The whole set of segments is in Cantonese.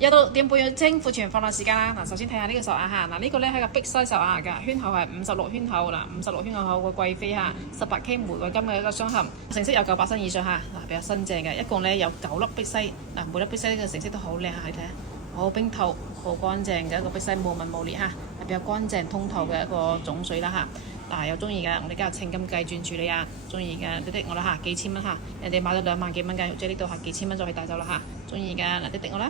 又到點半要清庫存放落時間啦。嗱，首先睇下呢個手鐲嚇，嗱呢個咧係個碧璽手鐲㗎，圈口係56圈口嗱，56圈口個貴妃嚇，18K 玫瑰金嘅一個鑲嵌，成色有900新以上嚇，嗱比較新淨嘅，一共咧有9粒碧璽，嗱每粒碧璽呢個成色都好靚嚇，你睇下，好冰透、好乾淨嘅一個碧璽，無紋無裂嚇，係比較乾淨通透嘅一個種水啦嚇。嗱，有中意嘅，我哋加入稱金計轉處理啊！中意嘅，滴滴我啦嚇，幾千蚊嚇，人哋買咗2萬幾蚊嘅，即係呢度係幾千蚊就可以帶走啦嚇。中意嘅，嗱滴滴我啦。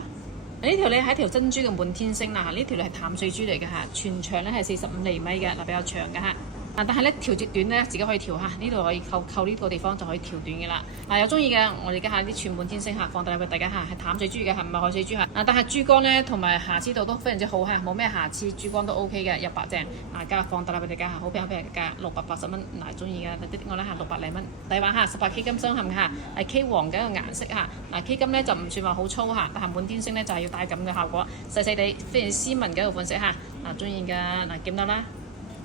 呢條咧係一條珍珠嘅滿天星啦，呢條咧係淡水珠嚟嘅嚇，全長咧係45厘米嘅，嗱比較長嘅嚇。但係咧調節短咧自己可以調嚇，呢度可以扣呢個地方就可以調短嘅啦。有中意嘅，我哋而家下啲全滿天星嚇，放大俾大家嚇，係淡水珠嘅嚇，唔係海水珠嚇。但係珠光咧同埋瑕疵度都非常之好嚇，冇咩瑕疵，珠光都 OK 嘅，又白淨。加入放大俾大家嚇，好平好平嘅價，680蚊。嗱，中意嘅啲我咧嚇600零蚊，底板嚇18K 金鑲嵌嚇，係 K 黃嘅一個顏色嚇。K 金咧就唔算話好粗嚇，但係滿天星咧就係要帶咁嘅效果，細細地非常之斯文嘅一個款式嚇。中意嘅見到啦。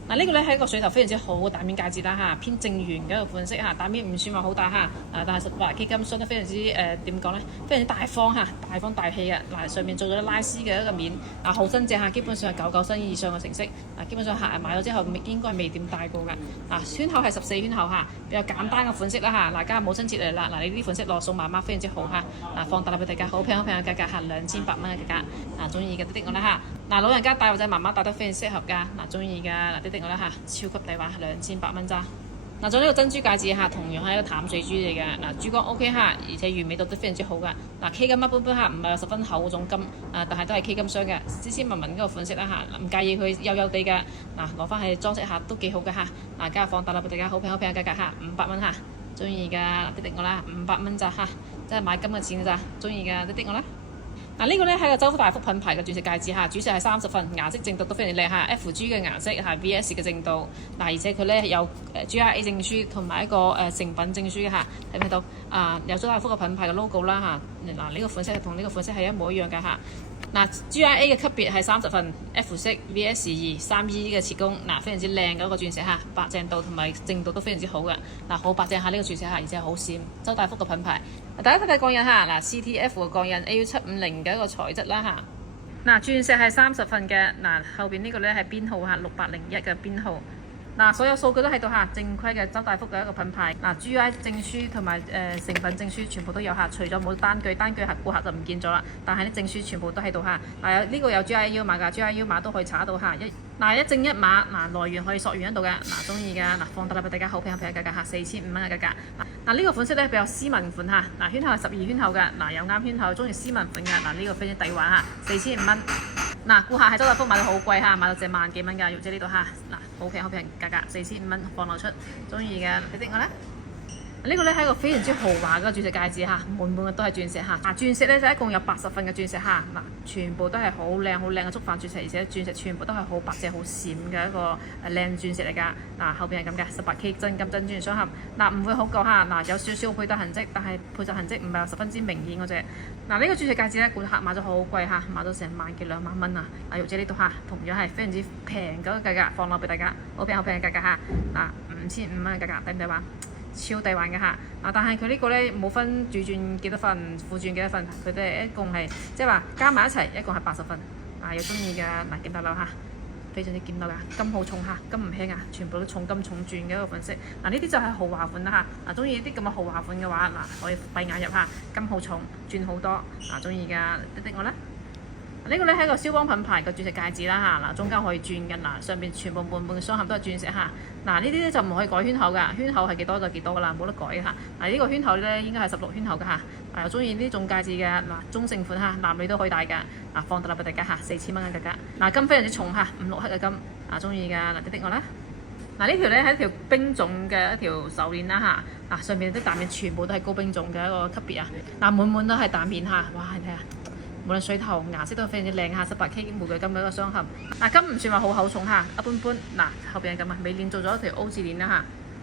呢個咧係一個水頭非常之好嘅大面戒指啦嚇，偏正圓嘅一個款式嚇，大面唔算話好大嚇，但係18K金鑲得非常之點講咧，非常之大方嚇，大方大氣嘅。上面做咗拉絲嘅一個面，好新淨嚇，基本上係99新以上嘅成色，基本上客人買咗之後應該係未點戴過嘅。圈口係14圈口嚇，比較簡單嘅款式啦嚇。家下母親節嚟啦，你呢啲款式落送媽媽非常之好嚇。放大俾大家，好平好平嘅價格嚇，2800蚊嘅價格。中意嘅滴滴我啦嚇。老人家帶或者媽媽帶得非常適合㗎。中意嘅滴滴我啦嚇，超級抵玩，2800蚊咋。仲有呢個珍珠戒指嚇，同樣係一個淡水珠嚟嘅。珠光 OK 嚇，而且完美度都非常之好㗎。K 金一般般嚇，唔係有十分厚種金，但係都係 K 金鑲嘅，斯斯文文嗰個款式啦嚇，唔介意佢幼幼地嘅。攞翻去裝飾下都幾好㗎嚇。加放大啦俾大家，好平好平嘅價格嚇，500蚊嚇。中意嘅滴滴我啦，500蚊咋嚇，真係買金嘅錢㗎咋。中意嘅滴滴我啦。呢個咧係個周大福品牌嘅鑽石戒指嚇，主石係30份，顏色淨度都非常靚嚇 ，FG 嘅顏色係 VS 嘅淨度。而且佢咧有GRA 證書同埋一個成品證書嘅嚇，睇唔睇到？有周大福嘅品牌嘅 logo 啦嚇。呢個款式同呢個款式係一模一樣㗎嚇。GRA 嘅級別係30份 F 色 VS2 3E 嘅切工，非常之靚嘅一個鑽石嚇，白淨度同埋淨度都非常之好嘅。好白淨下呢個鑽石嚇，而且好閃，周大福嘅品牌。大家睇睇鋼印嚇，CTF 嘅鋼印 AU750嘅一個材質啦嚇。鑽石係30份嘅，後邊呢個咧係編號嚇6801嘅編號。所有數據都喺度嚇，正規嘅周大福嘅一個品牌。GI 證書同埋成品證書全部都有嚇，除咗冇單據顧客就唔見咗啦。但係啲證書全部都喺度嚇。呢個有 GIU 碼㗎，GIU 碼都可以查得到嚇。一正一碼，來源可以溯源得到嘅。中意嘅放大啦俾大家，好平好平嘅價格嚇，4500蚊嘅價格。呢個款式咧比較斯文款嚇，圈口係12圈口嘅，有啱圈口，中意斯文款嘅。呢個非常抵玩嚇，4500蚊。顧客喺周大福買到好貴嚇，買到成萬幾蚊㗎，玉姐呢度嚇。好平好平價格，4500蚊放落出，中意嘅你滴我咧。呢個咧係一個非常之豪華嘅鑽石戒指嚇，滿滿嘅都係鑽石嚇。鑽石咧就一共有80份嘅鑽石嚇，全部都係好靚好靚嘅觸發鑽石，而且鑽石全部都係好白淨好閃嘅一個靚鑽石嚟㗎。後邊係咁嘅18K 真金真鑽鑲嵌，唔會好舊嚇。有少少配搭痕跡，但係配搭痕跡唔係話十分之明顯嗰隻。呢個鑽石戒指咧，顧客買咗好貴嚇，買咗成萬幾2萬蚊啊！玉姐呢度嚇，同樣係非常之平嗰個價格，放落俾大家，好平好平嘅價格嚇。5500蚊嘅價格，抵唔抵玩？超抵玩嘅嚇，但係佢呢個咧冇分主鑽幾多份，副鑽幾多份，佢哋一共係即係話加埋一齊，一共係80份。有中意嘅見到啦嚇，非常之見到㗎，金好重嚇，金唔輕啊，全部都重金重鑽嘅一個款式。呢啲就係豪華款啦嚇。中意啲咁嘅豪華款嘅話，可以閉眼入嚇，金好重，鑽好多。中意嘅滴滴我啦。呢個咧係一個蕭邦品牌嘅鑽石戒指啦嚇，中間可以鑽嘅，上邊全部滿滿嘅鑲嵌都係鑽石嚇。呢啲咧就唔可以改圈口㗎，圈口係幾多就幾多㗎啦，冇得改嘅嚇。呢個圈口咧應該係16圈口㗎嚇。又中意呢種戒指嘅中性款嚇，男女都可以戴㗎。放大啦俾大家嚇，4000蚊嘅價格。金非常之重嚇，5、6克嘅金。中意嘅滴滴我啦。呢條咧係一條冰種嘅一條手鏈啦嚇。上面啲彈片全部都係高冰種嘅一個級別啊。滿滿都係彈片嚇，哇！你睇下。無論水頭顏色都非常之靚嚇，18K 玫瑰金嘅一個鑲嵌。金唔算話好厚重嚇，一般般。後邊係咁啊，尾鏈做咗一條 O 字鏈啦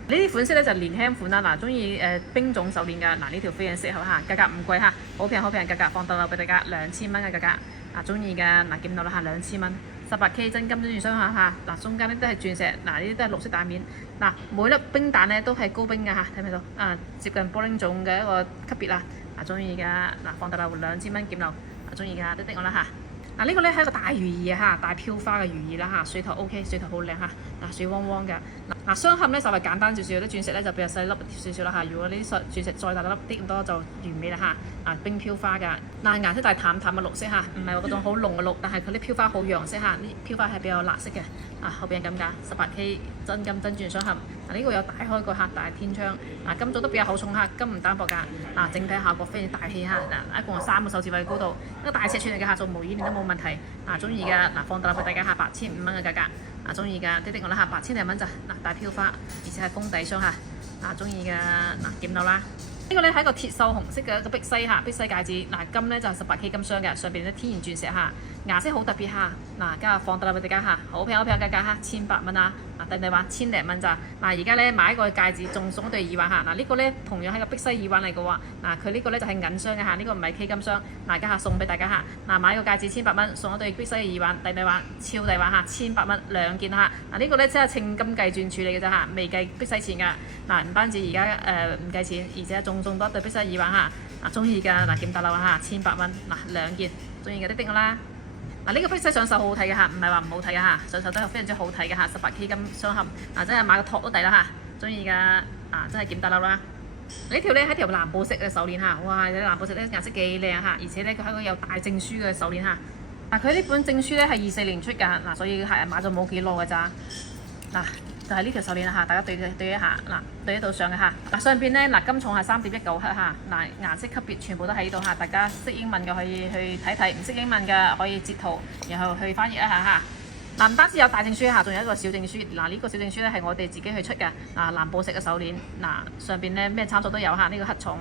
嚇。呢啲款式咧就年輕款啦。中意冰種手鏈嘅，呢條非常適合嚇，價格唔貴嚇，好平好平嘅價格，放到啦俾大家2000蚊嘅價格。中意嘅見到啦嚇，2000蚊，18K 真金真鑽鑲嵌嚇。中間咧都係鑽石，呢啲都係綠色彈面。每粒冰彈咧都係高冰嘅嚇，睇唔睇到？接近玻璃種嘅一個級別啦。中意嘅放到啦2000蚊見到。中意㗎，滴滴我啦嚇。嗱呢個咧係一個大魚兒嚇，大飄花嘅魚兒啦嚇，水頭 OK，水頭好靚嚇，嗱水汪汪嘅。嗱雙嵌咧就係簡單少少，啲鑽石咧就比較細粒少少啦嚇。如果呢啲鑽石再大粒啲咁多就完美啦嚇。冰飄花㗎，嗱顏色就係淡淡嘅綠色嚇，唔係話嗰種好濃嘅綠，但係佢啲飄花好陽色嚇，啲飄花係比較辣色嘅。後邊係咁㗎，18K 真金真鑽雙嵌。呢個有大開個嚇，大天窗。金做得比較厚重嚇，金唔單薄㗎。整體效果非常大氣嚇。一共3個手指位高度，一個大尺寸嚟嘅嚇，做模擬練都冇問題。中意嘅放大落俾大家嚇，8500嘅價格。中意嘅滴滴我啦嚇，8000零蚊咋。大飄花，而且係封底箱嚇。中意嘅檢到啦。呢個咧係一個鐵鏽紅色嘅一個碧璽嚇，碧璽戒指。金咧就係18K 金鑲嘅，上邊咧天然鑽石嚇，顏色好特別嚇。加放大啦俾大家嚇，好平好平嘅價格嚇，1800蚊啊！等你話1000零蚊咋？而家咧買一個戒指仲送一對耳環嚇。呢個咧同樣係個碧璽耳環嚟嘅喎。佢呢個咧就係銀鑲嘅嚇，呢個唔係 K 金鑲。家下送俾大家嚇。買個戒指1800蚊，送一對碧璽耳環，等你話超抵話嚇，1800蚊2件嚇。呢個咧真係稱金計鑽處理嘅咋嚇，未計碧璽錢㗎。唔單止而家唔計錢，而且仲送多一對碧璽耳環嚇。中意㗎檢大樓嚇，1800蚊2件，中意嘅滴滴我啦。呢個碧璽上手好好睇嘅嚇，唔係話唔好睇嘅嚇，上手都係非常之好睇嘅嚇，18K 金雙嵌，真係買個托都抵啦嚇，中意嘅真係檢大樓啦。呢條咧係條藍寶石嘅手鏈嚇，哇！啲藍寶石咧顏色幾靚嚇，而且咧佢係個有大證書嘅手鏈嚇。佢呢本證書咧係24年出㗎，所以係買咗冇幾耐㗎咋。就係呢條手鏈啦嚇，大家對一下對得到上嘅嚇。上邊咧金重係3.19克嚇，顏色級別全部都喺呢度嚇。大家識英文嘅可以去睇睇，唔識英文嘅可以截圖，然後去翻譯一下嚇。唔單止有大證書嚇，仲有一個小證書。呢個小證書咧係我哋自己去出嘅。藍寶石嘅手鏈，上邊咧咩參數都有嚇。呢個黑重，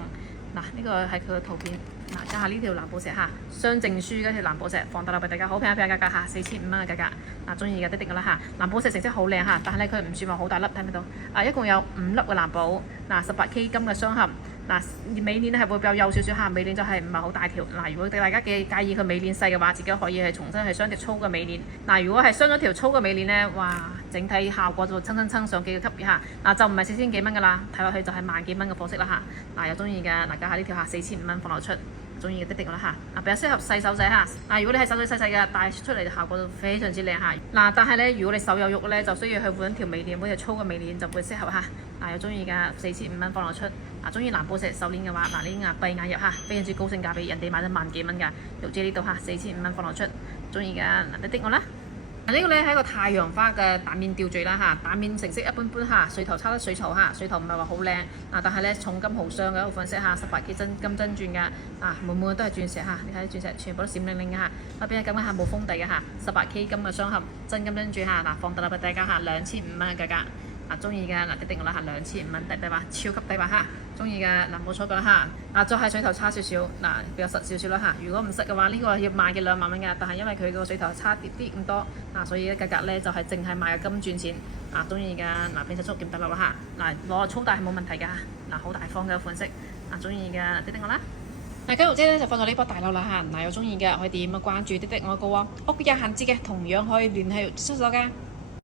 呢個係佢嘅圖片。加下呢條藍寶石嚇，雙證書嗰條藍寶石放大落俾大家，好平嘅價格嚇，4500蚊嘅價格。中意嘅滴滴㗎啦嚇，藍寶石成色好靚嚇，但係咧佢唔算話好大粒，睇唔到？一共有5粒嘅藍寶，18K 金嘅雙嵌。尾鏈係會比較幼少少嚇，尾鏈就係唔係好大條。如果大家介意佢尾鏈細嘅話，自己可以係重新係鑲條粗嘅尾鏈。如果係鑲咗條粗嘅尾鏈咧，哇！整體效果就蹭上幾個級別嚇。就唔係4000幾蚊㗎啦，睇落去就係萬幾蚊嘅貨色啦嚇。有中意嘅加下呢條嚇，4500蚊放落出。中意嘅滴滴我啦嚇，比較適合細手仔嚇。如果你係手仔細細嘅，戴出嚟嘅效果就非常之靚嚇。但係咧，如果你手有肉咧，就需要去換條尾鏈，換條粗嘅尾鏈就會適合嚇。有中意嘅4500蚊放落出。中意藍寶石手鏈嘅話，呢啲閉眼入嚇，非常之高性價比，人哋買咗萬幾蚊㗎。玉姐呢度嚇，4500蚊放落出。中意嘅滴滴我啦。呢個咧係一個太陽花嘅蛋面吊墜啦嚇，蛋面成色一般般嚇，水頭差得水頭嚇，水頭唔係話好靚但係咧重金豪雙嘅一個款式嚇，18K 真金真鑽㗎滿滿都係鑽石嚇，你睇啲鑽石全部都閃靈靈嘅嚇，邊係咁嘅嚇冇封底嘅嚇，18K 金嘅雙嵌真金真鑽嚇，放大啦俾大家嚇，2500蚊嘅價格。中意嘅滴滴我啦嚇，2500蚊抵話，超級抵話嚇。中意嘅冇錯㗎啦嚇。再係水頭差少少比較實少少啦嚇。如果唔實嘅話，呢個要賣嘅2萬蚊㗎，但係因為佢個水頭差啲咁多所以價格咧就係淨係賣嘅金鑽錢。中意嘅變質速檢得落啦嚇。攞粗大係冇問題㗎好大方嘅款式。中意嘅滴滴我啦。今日姐咧就放咗呢波大樓啦嚇。有中意嘅可以點關注滴滴我個喎。屋企有閒置嘅同樣可以聯繫出手㗎。